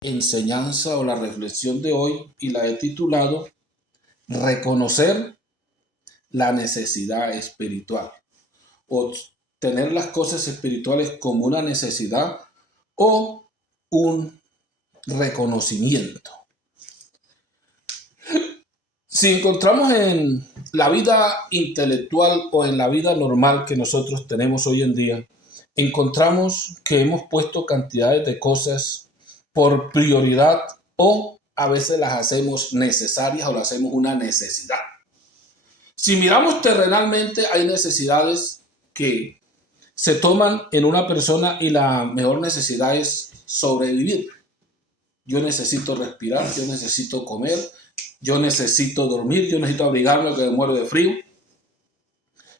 enseñanza o la reflexión de hoy y la he titulado Reconocer la necesidad espiritual o tener las cosas espirituales como una necesidad o un reconocimiento. Si encontramos en la vida intelectual o en la vida normal que nosotros tenemos hoy en día, encontramos que hemos puesto cantidades de cosas por prioridad o a veces las hacemos necesarias o las hacemos una necesidad. Si miramos terrenalmente, hay necesidades que se toman en una persona y la mejor necesidad es sobrevivir. Yo necesito respirar, yo necesito comer, yo necesito dormir, yo necesito abrigarme porque me muero de frío.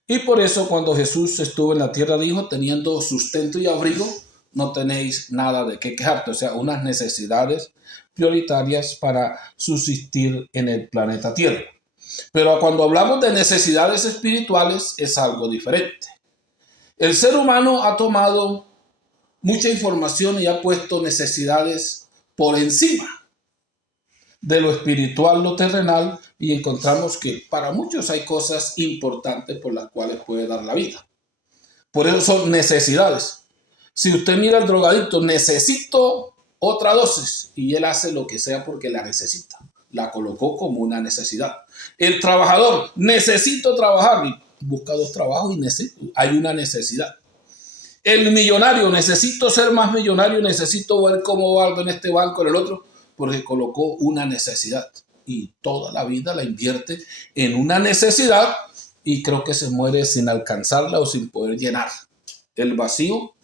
Y por eso cuando Jesús estuvo en la tierra dijo, teniendo sustento y abrigo, no tenéis nada de qué quejarte. O sea, unas necesidades prioritarias para subsistir en el planeta Tierra. Pero cuando hablamos de necesidades espirituales es algo diferente. El ser humano ha tomado mucha información y ha puesto necesidades por encima de lo espiritual, lo terrenal, y encontramos que para muchos hay cosas importantes por las cuales puede dar la vida. Por eso son necesidades. Si usted mira al drogadicto, necesito otra dosis, y él hace lo que sea porque la necesita. La colocó como una necesidad. El trabajador, necesito trabajar, y busca dos trabajos y hay una necesidad. El millonario, necesito ser más millonario, necesito ver cómo va algo en este banco, en el otro, porque colocó una necesidad y toda la vida la invierte en una necesidad y creo que se muere sin alcanzarla o sin poder llenar el vacío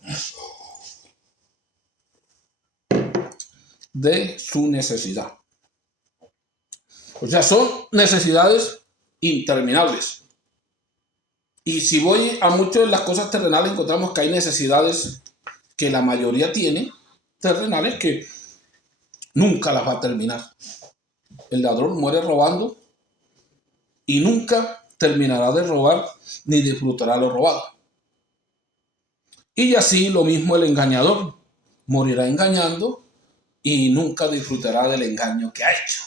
de su necesidad. O sea, son necesidades interminables. Y si voy a muchas de las cosas terrenales, encontramos que hay necesidades que la mayoría tiene, terrenales, que nunca las va a terminar. El ladrón muere robando y nunca terminará de robar ni disfrutará lo robado. Y así lo mismo el engañador. Morirá engañando y nunca disfrutará del engaño que ha hecho.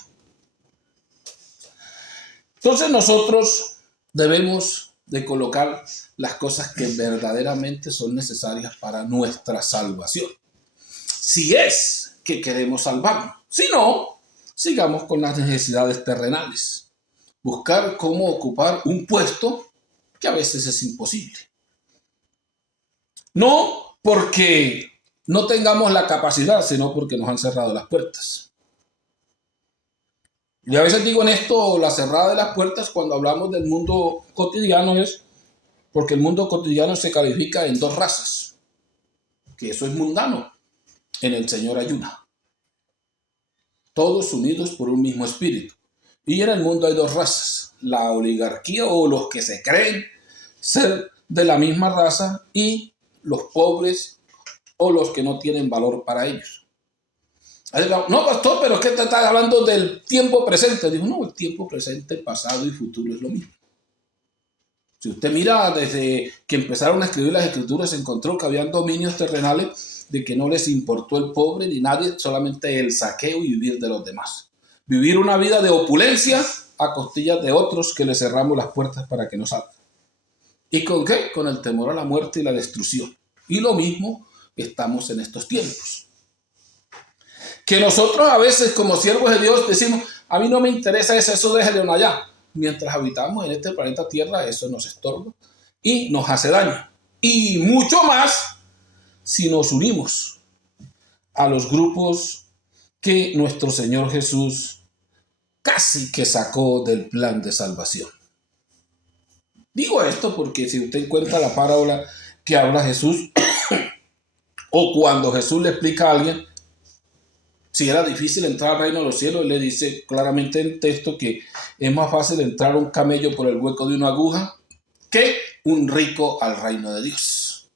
Entonces nosotros debemos de colocar las cosas que verdaderamente son necesarias para nuestra salvación. Si es que queremos salvarnos. Si no, sigamos con las necesidades terrenales. Buscar cómo ocupar un puesto que a veces es imposible. No porque no tengamos la capacidad, sino porque nos han cerrado las puertas. Y a veces digo en esto, la cerrada de las puertas, cuando hablamos del mundo cotidiano, es porque el mundo cotidiano se califica en dos razas. Que eso es mundano. En el Señor hay una. Todos unidos por un mismo espíritu. Y en el mundo hay dos razas. La oligarquía o los que se creen ser de la misma raza y los pobres o los que no tienen valor para ellos. No, pastor, pero es que te estás hablando del tiempo presente. Digo, no, el tiempo presente, pasado y futuro es lo mismo. Si usted mira desde que empezaron a escribir las escrituras, se encontró que habían dominios terrenales de que no les importó el pobre ni nadie, solamente el saqueo y vivir de los demás. Vivir una vida de opulencia a costillas de otros que les cerramos las puertas para que no salgan. ¿Y con qué? Con el temor a la muerte y la destrucción. Y lo mismo estamos en estos tiempos. Que nosotros a veces como siervos de Dios decimos, a mí no me interesa eso, déjelo allá. Mientras habitamos en este planeta Tierra, eso nos estorba y nos hace daño. Y mucho más si nos unimos a los grupos que nuestro Señor Jesús casi que sacó del plan de salvación. Digo esto porque si usted encuentra la parábola que habla Jesús o cuando Jesús le explica a alguien si era difícil entrar al reino de los cielos, él le dice claramente en texto que es más fácil entrar un camello por el hueco de una aguja que un rico al reino de Dios.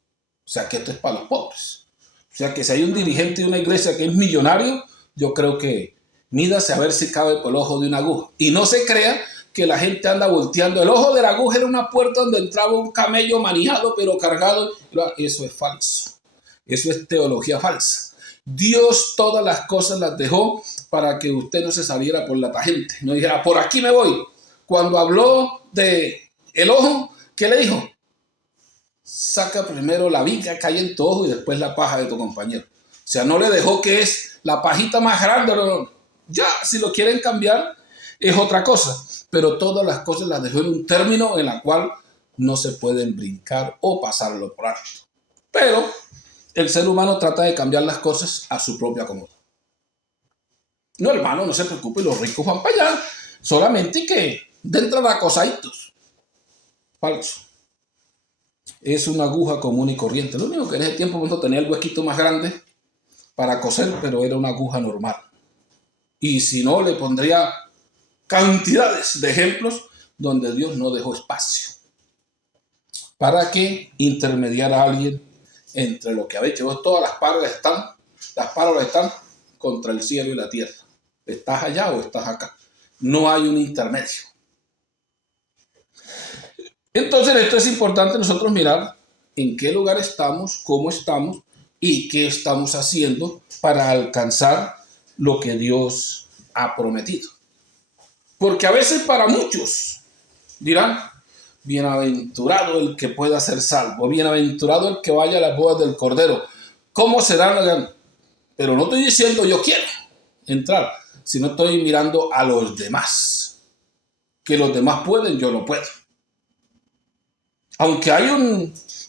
O sea que esto es para los pobres. O sea que si hay un dirigente de una iglesia que es millonario, yo creo que mídase a ver si cabe por el ojo de una aguja. Y no se crea que la gente anda volteando. El ojo de la aguja era una puerta donde entraba un camello manejado pero cargado. Eso es falso. Eso es teología falsa. Dios todas las cosas las dejó para que usted no se saliera por la tangente, no dijera, por aquí me voy. Cuando habló de el ojo, ¿qué le dijo? Saca primero la viga que hay en tu ojo y después la paja de tu compañero. O sea, no le dejó que es la pajita más grande. No. Ya, si lo quieren cambiar, es otra cosa. Pero todas las cosas las dejó en un término en la cual no se pueden brincar o pasarlo por alto. Pero el ser humano trata de cambiar las cosas a su propia comodidad. No, hermano, no se preocupe, los ricos van para allá. Solamente que dentro de cosaitos. Falso. Es una aguja común y corriente. Lo único que en ese tiempo tenía el huequito más grande para coser, pero era una aguja normal. Y si no, le pondría cantidades de ejemplos donde Dios no dejó espacio para que intermediara a alguien entre lo que habéis hecho. Todas las paredes están contra el cielo y la tierra. ¿Estás allá o estás acá? No hay un intermedio. Entonces esto es importante nosotros mirar en qué lugar estamos, cómo estamos y qué estamos haciendo para alcanzar lo que Dios ha prometido. Porque a veces para muchos dirán, bienaventurado el que pueda ser salvo, bienaventurado el que vaya a las bodas del Cordero. ¿Cómo serán? Pero no estoy diciendo yo quiero entrar, sino estoy mirando a los demás. Que los demás pueden, yo no puedo. Aunque hay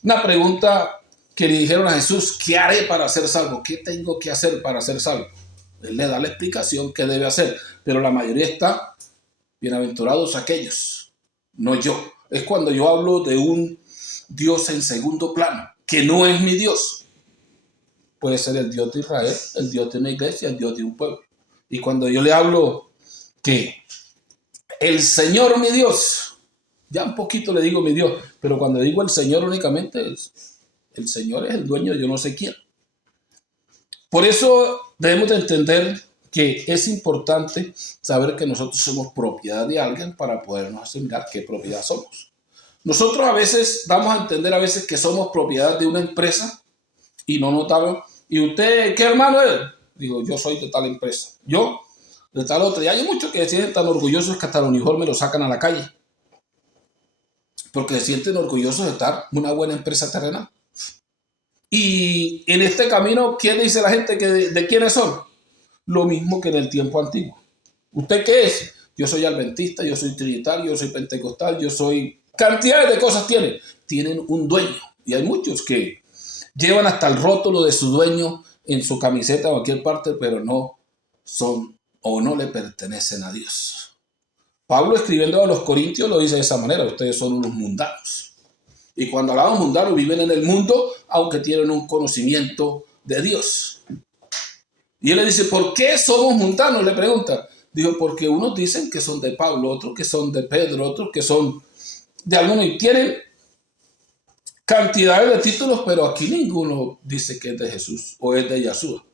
una pregunta que le dijeron a Jesús, ¿qué haré para ser salvo? ¿Qué tengo que hacer para ser salvo? Él le da la explicación que debe hacer, pero la mayoría está, bienaventurados aquellos, no yo. Es cuando yo hablo de un Dios en segundo plano, que no es mi Dios. Puede ser el Dios de Israel, el Dios de una iglesia, el Dios de un pueblo. Y cuando yo le hablo que el Señor mi Dios, ya un poquito le digo mi Dios, pero cuando digo el Señor únicamente, el Señor es el dueño de yo no sé quién. Por eso debemos de entender que es importante saber que nosotros somos propiedad de alguien para podernos asimilar qué propiedad somos. Nosotros a veces damos a entender a veces que somos propiedad de una empresa y no notamos. ¿Y usted qué hermano es? Digo, yo soy de tal empresa. Yo de tal otra. Y hay muchos que se sienten tan orgullosos que hasta el uniforme lo sacan a la calle. Porque se sienten orgullosos de estar en una buena empresa terrenal. Y en este camino, ¿quién dice la gente que de quiénes son? Lo mismo que en el tiempo antiguo. ¿Usted qué es? Yo soy adventista, yo soy trinitario, yo soy pentecostal, yo soy... Cantidades de cosas tienen. Tienen un dueño. Y hay muchos que llevan hasta el rótulo de su dueño en su camiseta o cualquier parte, pero no son o no le pertenecen a Dios. Pablo escribiendo a los Corintios lo dice de esa manera, ustedes son unos mundanos. Y cuando hablamos mundanos, viven en el mundo, aunque tienen un conocimiento de Dios. Y él le dice, ¿por qué somos mundanos? Le pregunta. Dijo, porque unos dicen que son de Pablo, otros que son de Pedro, otros que son de algunos. Y tienen cantidades de títulos, pero aquí ninguno dice que es de Jesús o es de Yeshua.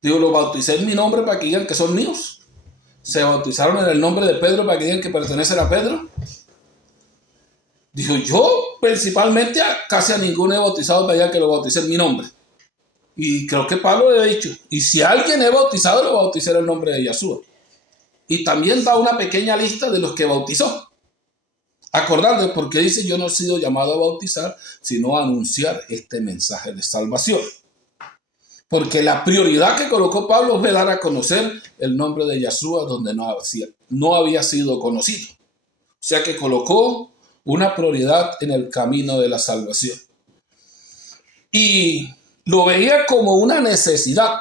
Digo, los bauticé en mi nombre para que digan que son míos. Se bautizaron en el nombre de Pedro para que digan que pertenecen a Pedro. Dijo, yo principalmente casi a ninguno he bautizado para que lo bauticé en mi nombre. Y creo que Pablo le ha dicho, y si alguien he bautizado, lo bauticé en el nombre de Yeshua. Y también da una pequeña lista de los que bautizó. Acordando, porque dice, yo no he sido llamado a bautizar, sino a anunciar este mensaje de salvación. Porque la prioridad que colocó Pablo fue dar a conocer el nombre de Yeshua donde no había sido conocido. O sea que colocó una prioridad en el camino de la salvación. Y lo veía como una necesidad.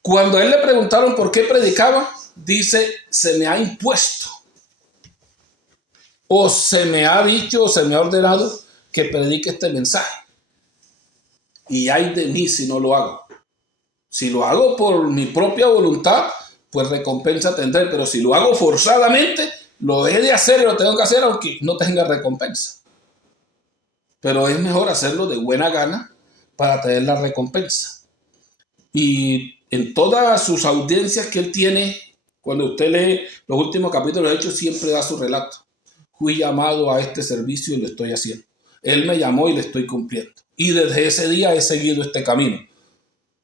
Cuando a él le preguntaron por qué predicaba, dice, se me ha impuesto. O se me ha dicho, o se me ha ordenado que predique este mensaje. Y ay de mí si no lo hago. Si lo hago por mi propia voluntad, pues recompensa tendré. Pero si lo hago forzadamente, lo he de hacer y lo tengo que hacer aunque no tenga recompensa. Pero es mejor hacerlo de buena gana para tener la recompensa. Y en todas sus audiencias que él tiene, cuando usted lee los últimos capítulos de Hechos, siempre da su relato. Fui llamado a este servicio y lo estoy haciendo. Él me llamó y le estoy cumpliendo. Y desde ese día he seguido este camino.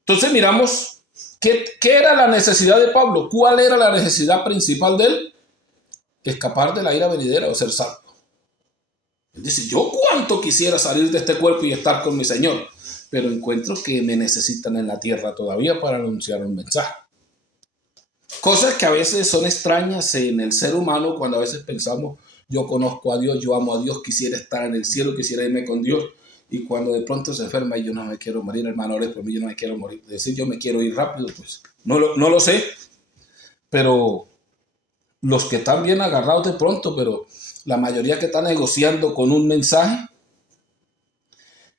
Entonces miramos qué era la necesidad de Pablo. ¿Cuál era la necesidad principal de él? Escapar de la ira venidera o ser salvo. Él dice, yo cuánto quisiera salir de este cuerpo y estar con mi Señor, pero encuentro que me necesitan en la tierra todavía para anunciar un mensaje. Cosas que a veces son extrañas en el ser humano cuando a veces pensamos, yo conozco a Dios, yo amo a Dios, quisiera estar en el cielo, quisiera irme con Dios. Y cuando de pronto se enferma y yo no me quiero morir, hermano, ore por mí, yo no me quiero morir. Decir yo me quiero ir rápido, pues no lo sé, pero los que están bien agarrados de pronto, pero la mayoría que está negociando con un mensaje,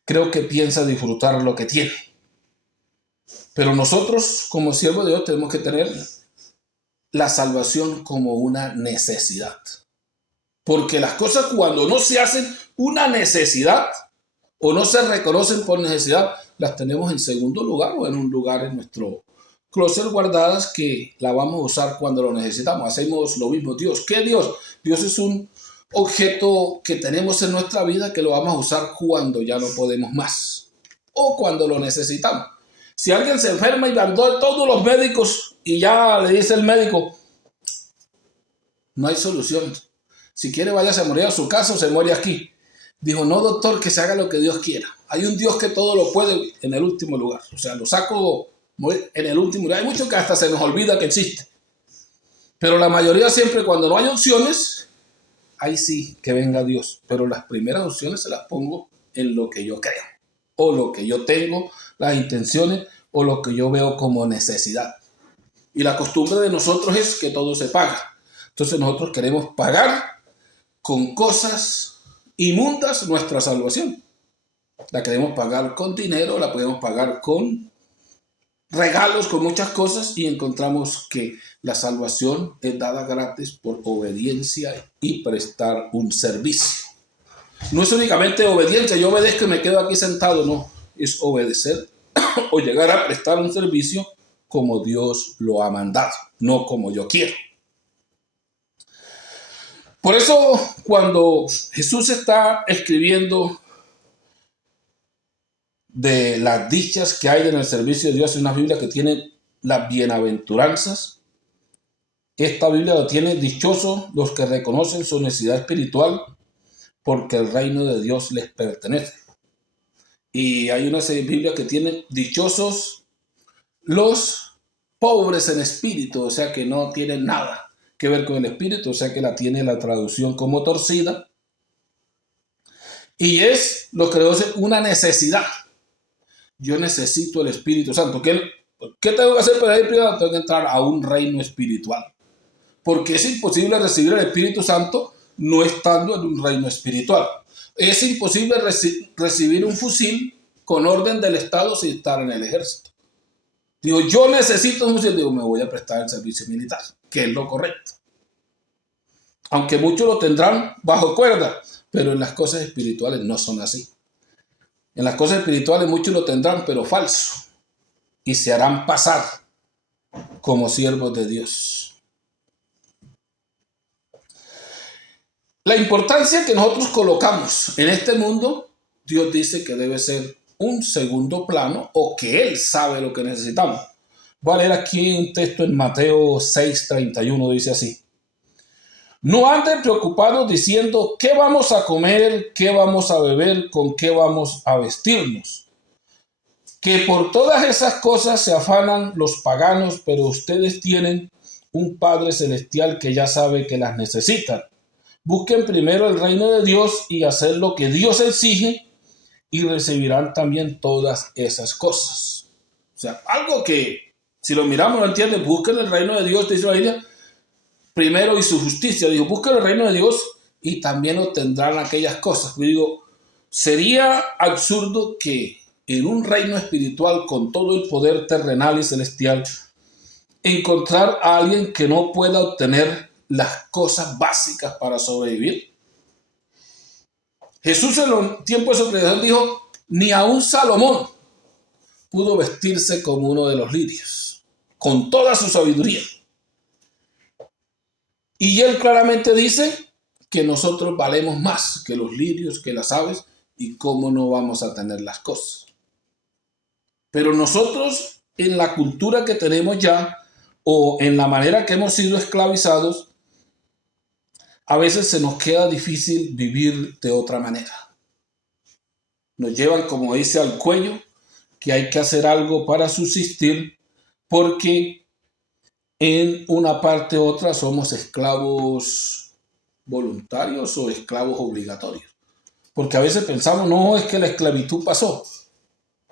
creo que piensa disfrutar lo que tiene. Pero nosotros, como siervos de Dios, tenemos que tener la salvación como una necesidad. Porque las cosas cuando no se hacen una necesidad o no se reconocen por necesidad, las tenemos en segundo lugar o en un lugar en nuestro closet guardadas que la vamos a usar cuando lo necesitamos. Hacemos lo mismo. Dios, ¿qué Dios? Dios es un objeto que tenemos en nuestra vida que lo vamos a usar cuando ya no podemos más o cuando lo necesitamos. Si alguien se enferma y mandó a todos los médicos y ya le dice el médico, no hay solución. Si quiere, váyase a morir a su casa o se muere aquí. Dijo, no, doctor, que se haga lo que Dios quiera. Hay un Dios que todo lo puede en el último lugar. O sea, lo saco en el último lugar. Hay mucho que hasta se nos olvida que existe. Pero la mayoría siempre cuando no hay opciones, ahí sí que venga Dios. Pero las primeras opciones se las pongo en lo que yo creo. O lo que yo tengo, las intenciones, o lo que yo veo como necesidad. Y la costumbre de nosotros es que todo se paga. Entonces nosotros queremos pagar con cosas inmundas nuestra salvación. La queremos pagar con dinero, la podemos pagar con regalos, con muchas cosas, y encontramos que la salvación es dada gratis por obediencia y prestar un servicio. No es únicamente obediencia, yo obedezco y me quedo aquí sentado, no, es obedecer o llegar a prestar un servicio como Dios lo ha mandado, no como yo quiero. Por eso, cuando Jesús está escribiendo de las dichas que hay en el servicio de Dios, es una Biblia que tiene las bienaventuranzas. Esta Biblia lo tiene dichosos los que reconocen su necesidad espiritual, porque el reino de Dios les pertenece. Y hay una Biblia que tiene dichosos los pobres en espíritu, o sea que no tienen nada que ver con el espíritu, o sea que la tiene la traducción como torcida. Y es lo que es una necesidad. Yo necesito el Espíritu Santo. ¿Qué tengo que hacer para ir primero? Tengo que entrar a un reino espiritual. Porque es imposible recibir el Espíritu Santo no estando en un reino espiritual. Es imposible recibir un fusil con orden del Estado sin estar en el ejército. Digo, yo necesito un fusil. Digo, me voy a prestar el servicio militar, que es lo correcto. Aunque muchos lo tendrán bajo cuerda, pero en las cosas espirituales no son así. En las cosas espirituales muchos lo tendrán, pero falso. Y se harán pasar como siervos de Dios. La importancia que nosotros colocamos en este mundo, Dios dice que debe ser un segundo plano o que Él sabe lo que necesitamos. Voy a leer aquí un texto en Mateo 6:31, dice así. No anden preocupados diciendo qué vamos a comer, qué vamos a beber, con qué vamos a vestirnos. Que por todas esas cosas se afanan los paganos, pero ustedes tienen un Padre Celestial que ya sabe que las necesitan. Busquen primero el reino de Dios y hacer lo que Dios exige y recibirán también todas esas cosas. O sea, algo que si lo miramos no entienden, busquen el reino de Dios, dice la Biblia, primero y su justicia. Digo, busquen el reino de Dios y también obtendrán aquellas cosas. Yo digo, sería absurdo que en un reino espiritual con todo el poder terrenal y celestial, encontrar a alguien que no pueda obtener las cosas básicas para sobrevivir. Jesús en los tiempos de su predicación dijo, ni aun Salomón pudo vestirse como uno de los lirios, con toda su sabiduría. Y él claramente dice que nosotros valemos más que los lirios, que las aves, ¿Y cómo no vamos a tener las cosas? Pero nosotros, en la cultura que tenemos ya, o en la manera que hemos sido esclavizados, a veces se nos queda difícil vivir de otra manera. Nos llevan, como dice, al cuello, que hay que hacer algo para subsistir, porque en una parte u otra somos esclavos voluntarios o esclavos obligatorios. Porque a veces pensamos, no, es que la esclavitud pasó.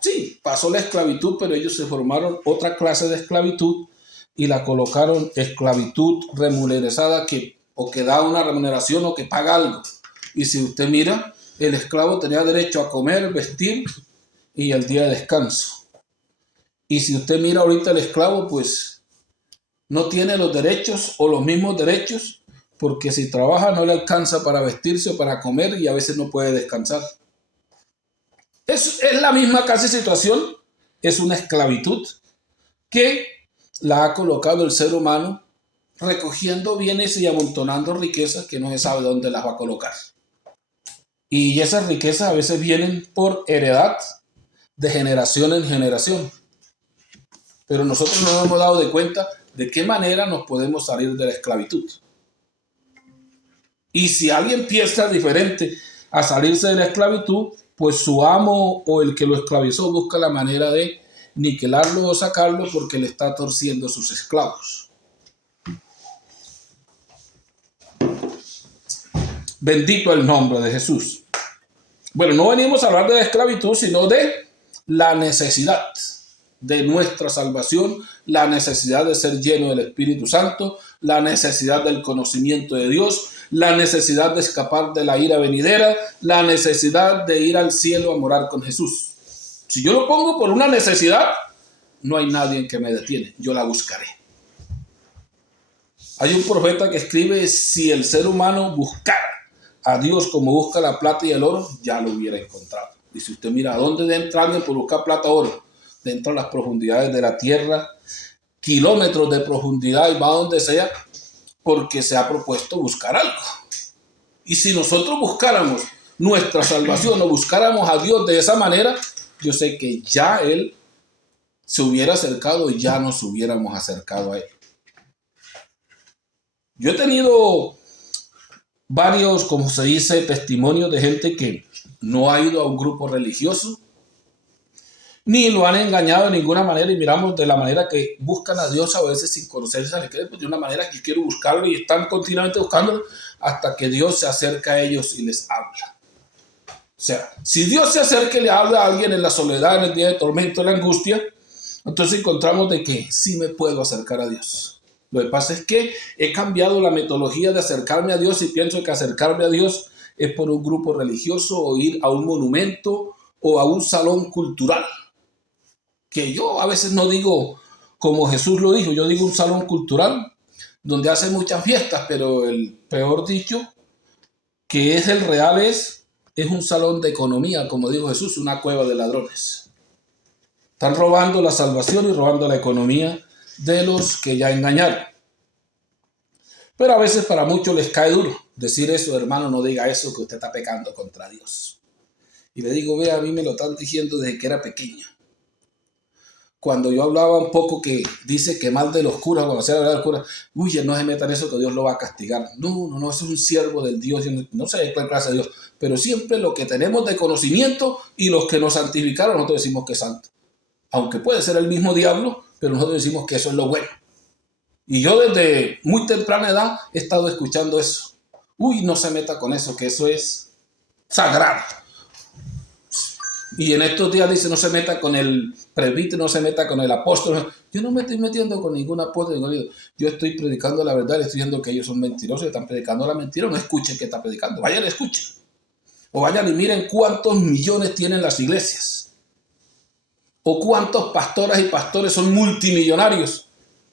Sí, pasó la esclavitud, pero ellos se formaron otra clase de esclavitud y la colocaron esclavitud remunerada o que da una remuneración o que paga algo. Y si usted mira, el esclavo tenía derecho a comer, vestir y el día de descanso. Y si usted mira ahorita el esclavo, pues no tiene los derechos o los mismos derechos, porque si trabaja no le alcanza para vestirse o para comer y a veces no puede descansar. Es la misma casi situación, es una esclavitud que la ha colocado el ser humano recogiendo bienes y amontonando riquezas que no se sabe dónde las va a colocar. Y esas riquezas a veces vienen por heredad de generación en generación. Pero nosotros no nos hemos dado de cuenta de qué manera nos podemos salir de la esclavitud. Y si alguien piensa diferente a salirse de la esclavitud, pues su amo o el que lo esclavizó busca la manera de niquilarlo o sacarlo porque le está torciendo sus esclavos. Bendito el nombre de Jesús. Bueno, no venimos a hablar de la esclavitud, sino de la necesidad de nuestra salvación, la necesidad de ser lleno del Espíritu Santo, la necesidad del conocimiento de Dios, la necesidad de escapar de la ira venidera, la necesidad de ir al cielo a morar con Jesús. Si yo lo pongo por una necesidad, no hay nadie que me detiene, yo la buscaré. Hay un profeta que escribe, si el ser humano buscara a Dios como busca la plata y el oro, ya lo hubiera encontrado. Y si usted mira, ¿a dónde entra alguien por buscar plata o oro? Dentro de las profundidades de la tierra, kilómetros de profundidad y va donde sea, porque se ha propuesto buscar algo. Y si nosotros buscáramos nuestra salvación o buscáramos a Dios de esa manera, yo sé que ya Él se hubiera acercado y ya nos hubiéramos acercado a Él. Yo he tenido varios, como se dice, testimonios de gente que no ha ido a un grupo religioso, ni lo han engañado de ninguna manera, y miramos de la manera que buscan a Dios a veces sin conocerse a Él, pues de una manera que quiero buscarlo y están continuamente buscándolo hasta que Dios se acerca a ellos y les habla. O sea, si Dios se acerca y le habla a alguien en la soledad, en el día de tormento, en la angustia, entonces encontramos de que sí me puedo acercar a Dios. Lo que pasa es que he cambiado la metodología de acercarme a Dios y pienso que acercarme a Dios es por un grupo religioso o ir a un monumento o a un salón cultural. Que yo a veces no digo como Jesús lo dijo, yo digo un salón cultural donde hacen muchas fiestas, pero el peor dicho que es el real es un salón de economía, como dijo Jesús, una cueva de ladrones. Están robando la salvación y robando la economía de los que ya engañaron. Pero a veces para muchos les cae duro decir eso, hermano, no diga eso, que usted está pecando contra Dios. Y le digo, vea, a mí me lo están diciendo desde que era pequeño. Cuando yo hablaba un poco que dice que mal de los curas, cuando hacía la verdad de los curas, uy, no se meta en eso que Dios lo va a castigar. No, eso es un siervo del Dios, no sé qué clase de Dios, pero siempre lo que tenemos de conocimiento y los que nos santificaron, nosotros decimos que es santo. Aunque puede ser el mismo diablo, pero nosotros decimos que eso es lo bueno. Y yo desde muy temprana edad he estado escuchando eso. Uy, no se meta con eso, que eso es sagrado. Y en estos días dice, no se meta con el presbítero, no se meta con el apóstol. Yo no me estoy metiendo con ningún apóstol. Yo estoy predicando la verdad, le estoy diciendo que ellos son mentirosos, están predicando la mentira. No escuchen qué está predicando, vayan y escuchen. O vayan y miren cuántos millones tienen las iglesias. O cuántos pastoras y pastores son multimillonarios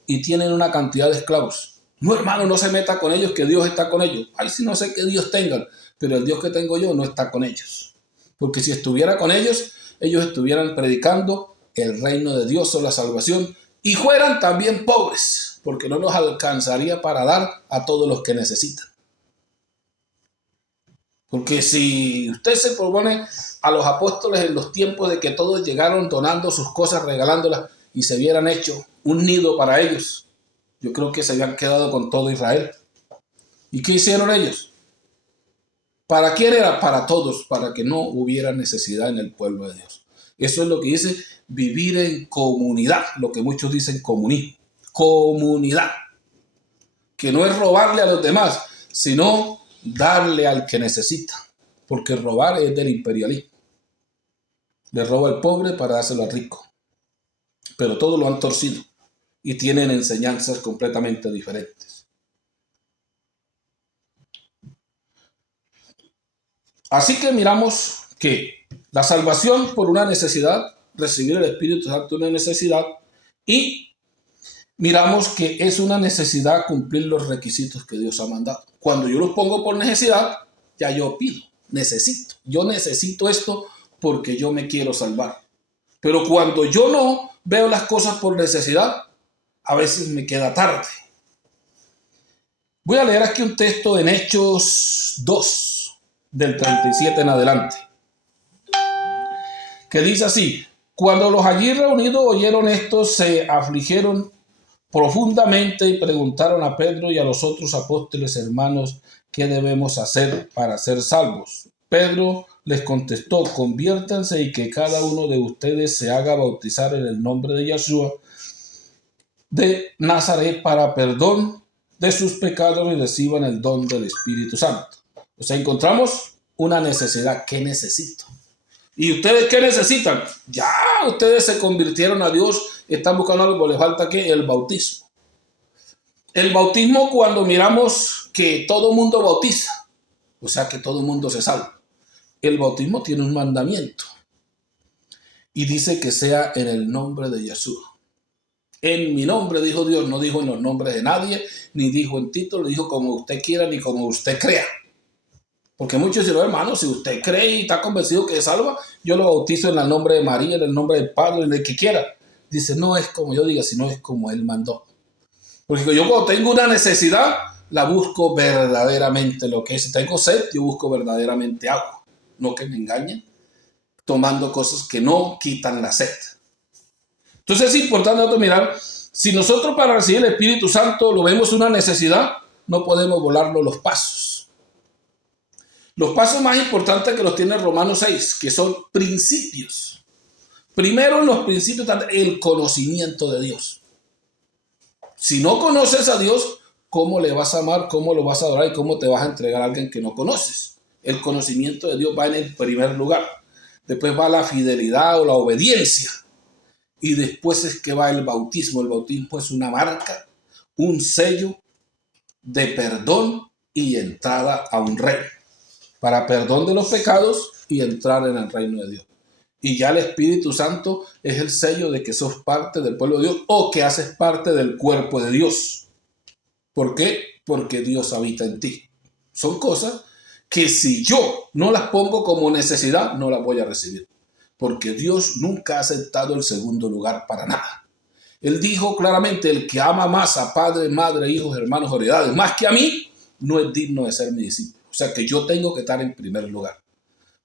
y tienen una cantidad de esclavos. No, hermano, no se meta con ellos, que Dios está con ellos. Ay, sí, no sé qué Dios tengan, pero el Dios que tengo yo no está con ellos. Porque si estuviera con ellos, ellos estuvieran predicando el reino de Dios o la salvación y fueran también pobres, porque no nos alcanzaría para dar a todos los que necesitan. Porque si usted se propone a los apóstoles en los tiempos de que todos llegaron donando sus cosas, regalándolas, y se hubieran hecho un nido para ellos, yo creo que se habían quedado con todo Israel. ¿Y qué hicieron ellos? ¿Para quién era? Para todos, para que no hubiera necesidad en el pueblo de Dios. Eso es lo que dice vivir en comunidad, lo que muchos dicen comunismo. Comunidad, que no es robarle a los demás, sino darle al que necesita, porque robar es del imperialismo. Le roba al pobre para dárselo al rico, pero todos lo han torcido y tienen enseñanzas completamente diferentes. Así que miramos que la salvación por una necesidad, recibir el Espíritu Santo una necesidad, y miramos que es una necesidad cumplir los requisitos que Dios ha mandado. Cuando yo los pongo por necesidad, ya yo pido, necesito. Yo necesito esto porque yo me quiero salvar. Pero cuando yo no veo las cosas por necesidad, a veces me queda tarde. Voy a leer aquí un texto en Hechos 2, del 37 en adelante, que dice así: cuando los allí reunidos oyeron esto, se afligieron profundamente y preguntaron a Pedro y a los otros apóstoles: hermanos, ¿qué debemos hacer para ser salvos? Pedro les contestó: conviértanse y que cada uno de ustedes se haga bautizar en el nombre de Yeshua de Nazaret para perdón de sus pecados y reciban el don del Espíritu Santo. O sea, encontramos una necesidad. ¿Qué necesito? ¿Y ustedes qué necesitan? Ya ustedes se convirtieron a Dios, están buscando algo, les falta ¿qué? El bautismo. El bautismo, cuando miramos que todo mundo bautiza, o sea que todo mundo se salva. El bautismo tiene un mandamiento y dice que sea en el nombre de Yeshua. En mi nombre, dijo Dios, no dijo en los nombres de nadie, ni dijo en título, dijo como usted quiera, ni como usted crea. Porque muchos dicen: hermano, si usted cree y está convencido que es salva, yo lo bautizo en el nombre de María, en el nombre del Padre, en el que quiera. Dice: no es como yo diga, sino es como Él mandó. Porque yo cuando tengo una necesidad, la busco verdaderamente. Lo que es, si tengo sed, yo busco verdaderamente agua. No que me engañen, tomando cosas que no quitan la sed. Entonces es importante mirar, si nosotros para recibir el Espíritu Santo lo vemos una necesidad, no podemos volarnos los pasos. Los pasos más importantes que los tiene Romanos 6, que son principios. Primero, los principios, el conocimiento de Dios. Si no conoces a Dios, ¿cómo le vas a amar? ¿Cómo lo vas a adorar? ¿Y cómo te vas a entregar a alguien que no conoces? El conocimiento de Dios va en el primer lugar. Después va la fidelidad o la obediencia. Y después es que va el bautismo. El bautismo es una marca, un sello de perdón y entrada a un reino. Para perdón de los pecados y entrar en el reino de Dios. Y ya el Espíritu Santo es el sello de que sos parte del pueblo de Dios o que haces parte del cuerpo de Dios. ¿Por qué? Porque Dios habita en ti. Son cosas que si yo no las pongo como necesidad, no las voy a recibir. Porque Dios nunca ha aceptado el segundo lugar para nada. Él dijo claramente: el que ama más a padre, madre, hijos, hermanos, heredades, más que a mí, no es digno de ser mi discípulo. O sea que yo tengo que estar en primer lugar.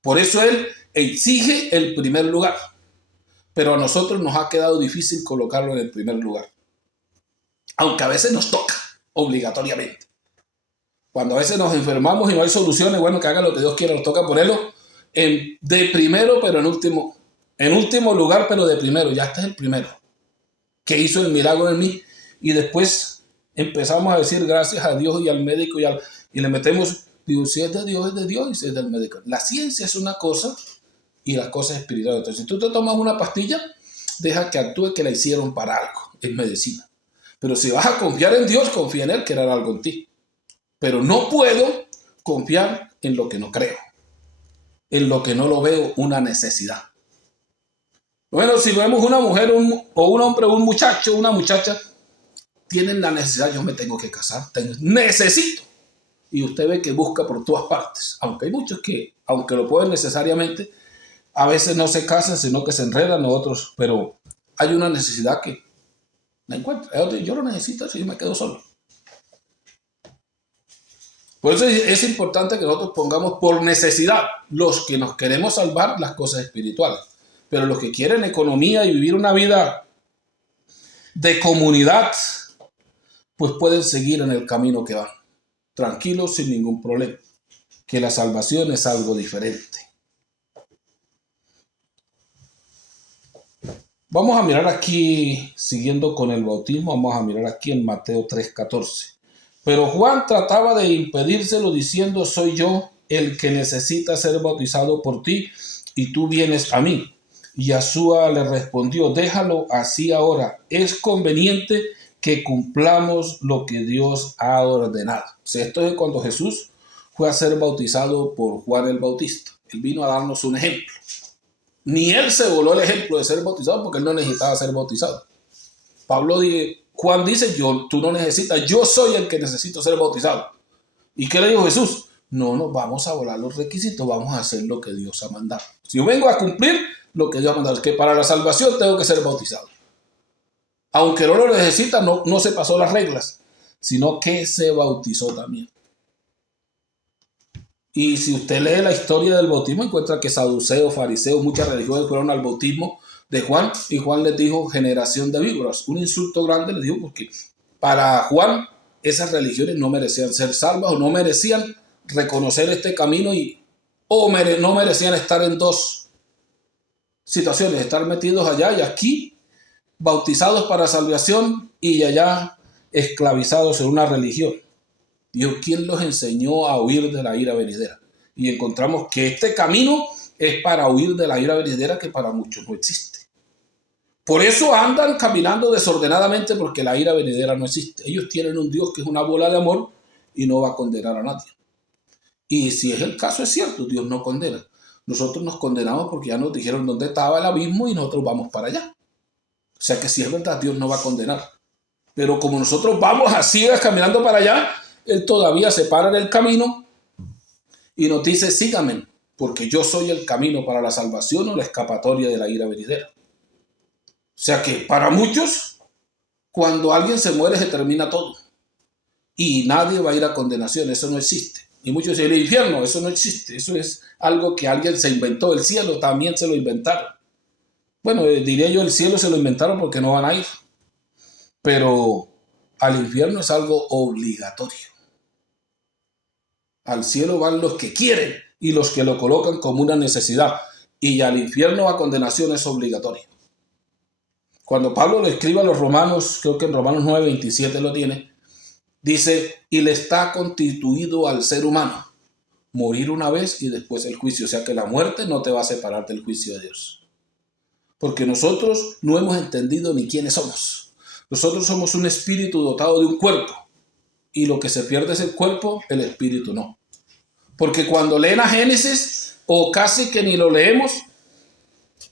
Por eso Él exige el primer lugar. Pero a nosotros nos ha quedado difícil colocarlo en el primer lugar. Aunque a veces nos toca, obligatoriamente. Cuando a veces nos enfermamos y no hay soluciones, bueno, que haga lo que Dios quiera, nos toca ponerlo de primero, pero en último lugar, pero de primero. Ya este es el primero que hizo el milagro en mí. Y después empezamos a decir gracias a Dios y al médico y le metemos, digo, si es de Dios, y si es del médico. La ciencia es una cosa y las cosas espirituales. Entonces, si tú te tomas una pastilla, deja que actúe, que la hicieron para algo. Es medicina. Pero si vas a confiar en Dios, confía en Él, que hará algo en ti. Pero no puedo confiar en lo que no creo, en lo que no lo veo una necesidad. Bueno, si vemos una mujer o un hombre o un muchacho, una muchacha, tienen la necesidad: yo me tengo que casar, necesito. Y usted ve que busca por todas partes. Aunque hay muchos que, aunque lo pueden necesariamente, a veces no se casan, sino que se enredan, otros, pero hay una necesidad que la encuentro. Yo lo necesito, si yo me quedo solo. Por eso es importante que nosotros pongamos por necesidad los que nos queremos salvar las cosas espirituales. Pero los que quieren economía y vivir una vida de comunidad, pues pueden seguir en el camino que van, tranquilos, sin ningún problema. Que la salvación es algo diferente. Vamos a mirar aquí, siguiendo con el bautismo, vamos a mirar aquí en Mateo 3:14. Pero Juan trataba de impedírselo diciendo: soy yo el que necesita ser bautizado por ti y tú vienes a mí. Y Yeshua le respondió: déjalo así ahora, es conveniente que cumplamos lo que Dios ha ordenado. O sea, esto es cuando Jesús fue a ser bautizado por Juan el Bautista. Él vino a darnos un ejemplo. Ni él se voló el ejemplo de ser bautizado porque él no necesitaba ser bautizado. Juan dice: tú no necesitas, yo soy el que necesito ser bautizado. ¿Y qué le dijo Jesús? No nos vamos a volar los requisitos, vamos a hacer lo que Dios ha mandado. Si yo vengo a cumplir lo que Dios ha mandado, es que para la salvación tengo que ser bautizado. Aunque no lo necesita, no se pasó las reglas, sino que se bautizó también. Y si usted lee la historia del bautismo, encuentra que saduceos, fariseos, muchas religiones fueron al bautismo de Juan, y Juan les dijo: generación de víboras. Un insulto grande les dijo, porque para Juan esas religiones no merecían ser salvas, o no merecían reconocer este camino, no merecían estar en dos situaciones: estar metidos allá y aquí, bautizados para salvación, y allá esclavizados en una religión. Dios, ¿quién los enseñó a huir de la ira venidera? Y encontramos que este camino es para huir de la ira venidera, que para muchos no existe. Por eso andan caminando desordenadamente, porque la ira venidera no existe. Ellos tienen un Dios que es una bola de amor y no va a condenar a nadie. Y si es el caso, es cierto, Dios no condena. Nosotros nos condenamos porque ya nos dijeron dónde estaba el abismo y nosotros vamos para allá. O sea que si es verdad, Dios no va a condenar. Pero como nosotros vamos a ciegas caminando para allá, Él todavía se para en el camino y nos dice: síganme, porque yo soy el camino para la salvación o la escapatoria de la ira venidera. O sea que para muchos, cuando alguien se muere, se termina todo. Y nadie va a ir a condenación, eso no existe. Y muchos dicen: el infierno, eso no existe, eso es algo que alguien se inventó. El cielo también se lo inventaron. Bueno, diría yo, el cielo se lo inventaron porque no van a ir. Pero al infierno es algo obligatorio. Al cielo van los que quieren y los que lo colocan como una necesidad. Y al infierno, a condenación, es obligatorio. Cuando Pablo le escribe a los romanos, creo que en Romanos 9:27 lo tiene, dice: y le está constituido al ser humano morir una vez y después el juicio. O sea que la muerte no te va a separar del juicio de Dios. Porque nosotros no hemos entendido ni quiénes somos. Nosotros somos un espíritu dotado de un cuerpo. Y lo que se pierde es el cuerpo, el espíritu no. Porque cuando leen a Génesis, o casi que ni lo leemos,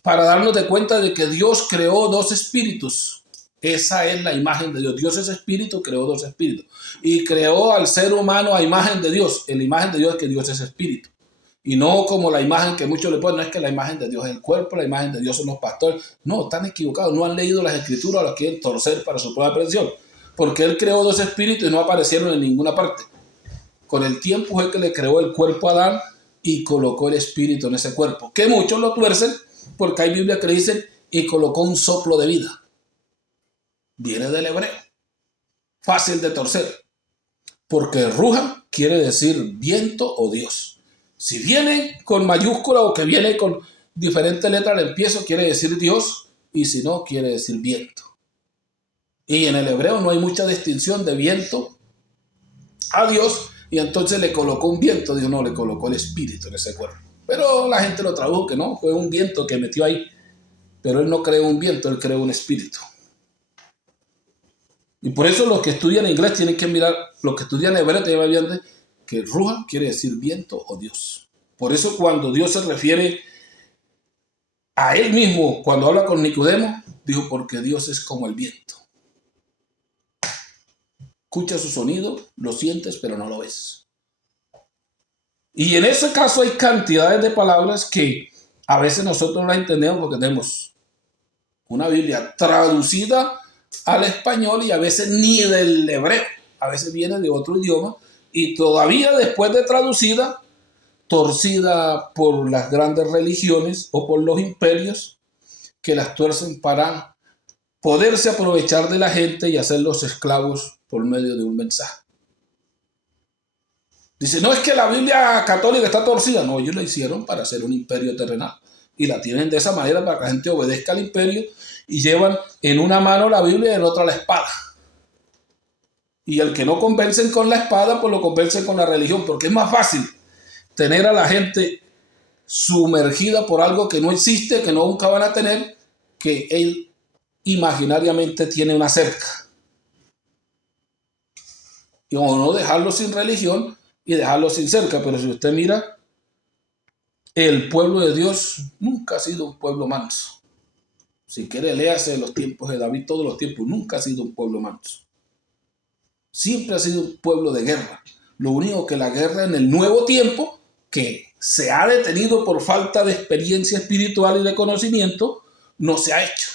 para darnos de cuenta de que Dios creó dos espíritus. Esa es la imagen de Dios. Dios es espíritu, creó dos espíritus. Y creó al ser humano a imagen de Dios. La imagen de Dios es que Dios es espíritu. Y no como la imagen que muchos le ponen: no es que la imagen de Dios es el cuerpo, la imagen de Dios son los pastores. No, están equivocados. No han leído las escrituras, o las quieren torcer para su propia aprensión. Porque Él creó dos espíritus y no aparecieron en ninguna parte. Con el tiempo fue que le creó el cuerpo a Adán y colocó el espíritu en ese cuerpo. Que muchos lo tuercen, porque hay Biblia que dicen: y colocó un soplo de vida. Viene del hebreo. Fácil de torcer. Porque ruja quiere decir viento o Dios. Si viene con mayúscula o que viene con diferentes letras al empiezo, quiere decir Dios. Y si no, quiere decir viento. Y en el hebreo no hay mucha distinción de viento a Dios. Y entonces le colocó un viento. Dios no, le colocó el espíritu en ese cuerpo. Pero la gente lo tradujo que no, fue un viento que metió ahí. Pero Él no creó un viento, Él creó un espíritu. Y por eso los que estudian inglés tienen que mirar, los que estudian hebreo te llevan viendo que ruja quiere decir viento o Dios. Por eso cuando Dios se refiere a Él mismo, cuando habla con Nicodemo, dijo: porque Dios es como el viento. Escucha su sonido, lo sientes, pero no lo ves. Y en ese caso hay cantidades de palabras que a veces nosotros no las entendemos porque tenemos una Biblia traducida al español y a veces ni del hebreo. A veces viene de otro idioma y todavía después de traducida, torcida por las grandes religiones o por los imperios que las tuercen para poderse aprovechar de la gente y hacerlos esclavos por medio de un mensaje. Dice, no es que la Biblia católica está torcida. No, ellos la hicieron para hacer un imperio terrenal. Y la tienen de esa manera para que la gente obedezca al imperio y llevan en una mano la Biblia y en otra la espada. Y el que no convencen con la espada, pues lo convencen con la religión, porque es más fácil tener a la gente sumergida por algo que no existe, que nunca van a tener, que él imaginariamente tiene una cerca. Y o no dejarlo sin religión y dejarlo sin cerca. Pero si usted mira, el pueblo de Dios nunca ha sido un pueblo manso. Si quiere, léase los tiempos de David, todos los tiempos, nunca ha sido un pueblo manso. Siempre ha sido un pueblo de guerra. Lo único que la guerra en el nuevo tiempo, que se ha detenido por falta de experiencia espiritual y de conocimiento, no se ha hecho.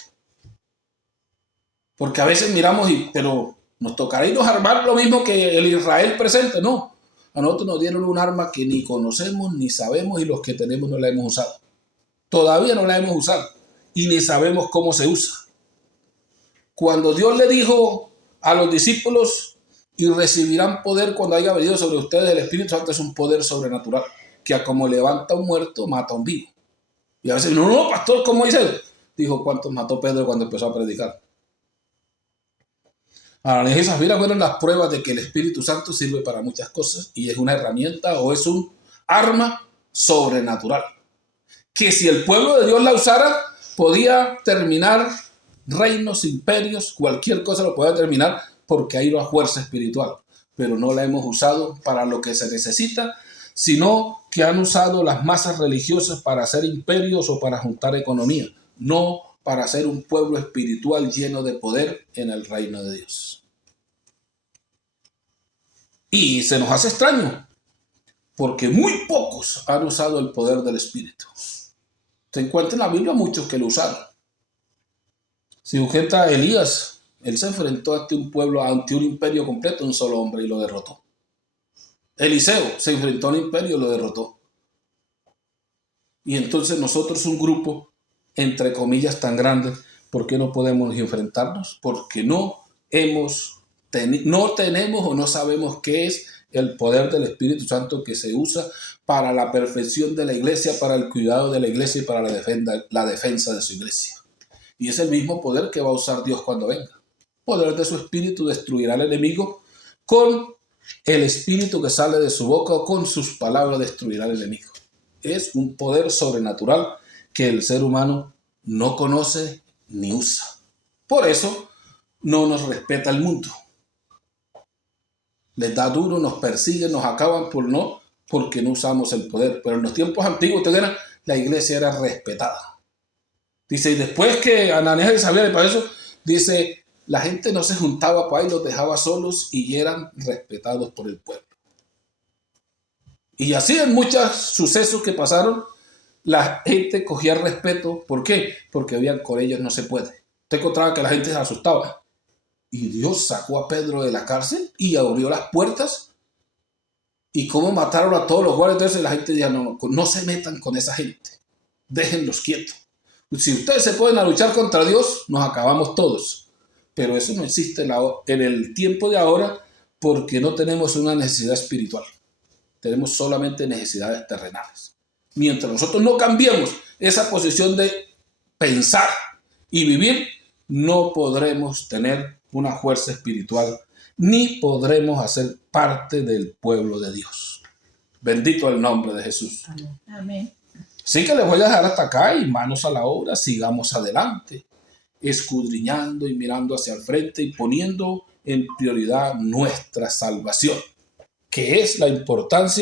Porque a veces miramos, pero nos tocará irnos a armar lo mismo que el Israel presente. No, a nosotros nos dieron un arma que ni conocemos, ni sabemos, y los que tenemos no la hemos usado. Todavía no la hemos usado y ni sabemos cómo se usa. Cuando Dios le dijo a los discípulos, y recibirán poder cuando haya venido sobre ustedes el Espíritu Santo, es un poder sobrenatural, que a como levanta a un muerto, mata a un vivo. Y a veces, no, pastor, ¿cómo dice él? Dijo, ¿cuántos mató Pedro cuando empezó a predicar? Ananías y Zafira fueron las pruebas de que el Espíritu Santo sirve para muchas cosas y es una herramienta o es un arma sobrenatural. Que si el pueblo de Dios la usara, podía terminar reinos, imperios, cualquier cosa lo podía terminar, porque hay una fuerza espiritual. Pero no la hemos usado para lo que se necesita, sino que han usado las masas religiosas para hacer imperios o para juntar economía, no para ser un pueblo espiritual lleno de poder en el reino de Dios. Y se nos hace extraño, porque muy pocos han usado el poder del Espíritu. Se encuentra en la Biblia muchos que lo usaron. Si ujeta a Elías, él se enfrentó ante un pueblo, ante un imperio completo, un solo hombre, y lo derrotó. Eliseo se enfrentó a un imperio y lo derrotó. Y entonces nosotros, un grupo, entre comillas, tan grande, ¿por qué no podemos enfrentarnos? Porque no tenemos o no sabemos qué es el poder del Espíritu Santo que se usa para la perfección de la iglesia, para el cuidado de la iglesia y para la defensa de su iglesia. Y es el mismo poder que va a usar Dios cuando venga. Poder de su Espíritu destruirá al enemigo, con el Espíritu que sale de su boca o con sus palabras destruirá al enemigo. Es un poder sobrenatural que el ser humano no conoce ni usa. Por eso no nos respeta el mundo. Les da duro, nos persiguen, nos acaban porque no usamos el poder. Pero en los tiempos antiguos la iglesia era respetada. Dice, y después que Ananías y Zafira le pasó eso, dice, la gente no se juntaba para ahí, los dejaba solos y eran respetados por el pueblo. Y así en muchos sucesos que pasaron, la gente cogía respeto. ¿Por qué? Porque veían con ellos no se puede. Usted encontraba que la gente se asustaba. Y Dios sacó a Pedro de la cárcel y abrió las puertas. Y cómo mataron a todos los guardias. Entonces la gente decía, no se metan con esa gente. Déjenlos quietos. Si ustedes se pueden luchar contra Dios, nos acabamos todos. Pero eso no existe en el tiempo de ahora, porque no tenemos una necesidad espiritual. Tenemos solamente necesidades terrenales. Mientras nosotros no cambiemos esa posición de pensar y vivir, no podremos tener una fuerza espiritual, ni podremos hacer parte del pueblo de Dios. Bendito el nombre de Jesús. Amén. Así que les voy a dejar hasta acá y manos a la obra, sigamos adelante, escudriñando y mirando hacia el frente y poniendo en prioridad nuestra salvación, que es la importancia